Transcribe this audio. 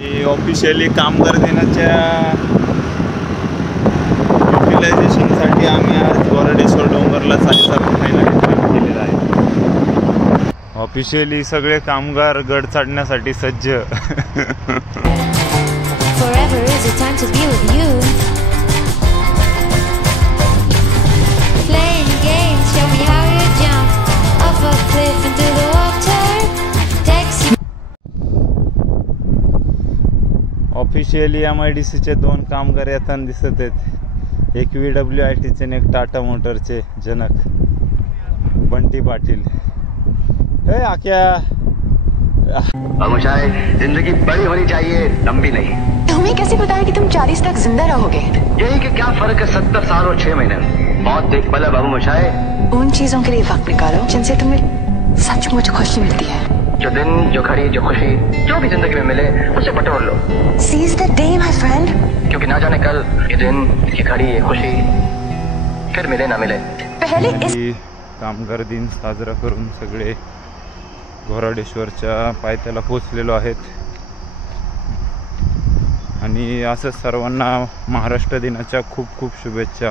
Officially कामगार दिनाच्या युटिलायझेशनसाठी आम्ही आज गोरडेश्वर डोंगरला जायचा फायनल केलेला आहे. ऑफिशियली सगळे कामगार गड चढण्यासाठी सज्ज. Forever is a time to be with you. Playing games, show me how you jump off a cliff into the water. Taxi. Officially MIDCचे 2 कामगार येताना दिसत आहेत. एक VWITचे आणि एक टाटा मोटरचे जनक बंटी पाटील. हे आक्या जिंदगी बड़ी होनी चाहिए, लंबी नहीं. तुम्हें कैसे पता है कि तुम 40 तक जिंदा रहोगे? यही कि क्या फर्क है 70 साल और 6 महीने में. मौत एक पल है बाबू मशाए. उन चीजों के लिए वक्त निकालो जिनसे तुम्हें सचमुच खुशी मिलती है. जो दिन, जो घड़ी, जो खुशी, जो भी जिंदगी में मिले उसे बटोर लो. Seize the day, my friend. क्योंकि ना जाने कल ये दिन, ये घड़ी, ये खुशी फिर मिले ना मिले. पहले इस कामगार दिन साजरा करून सगळे घोराडेश्वरच्या पायथ्याला पोचलेलो आहेत. आणि असं सर्वांना महाराष्ट्र दिनाच्या खूप खूप शुभेच्छा.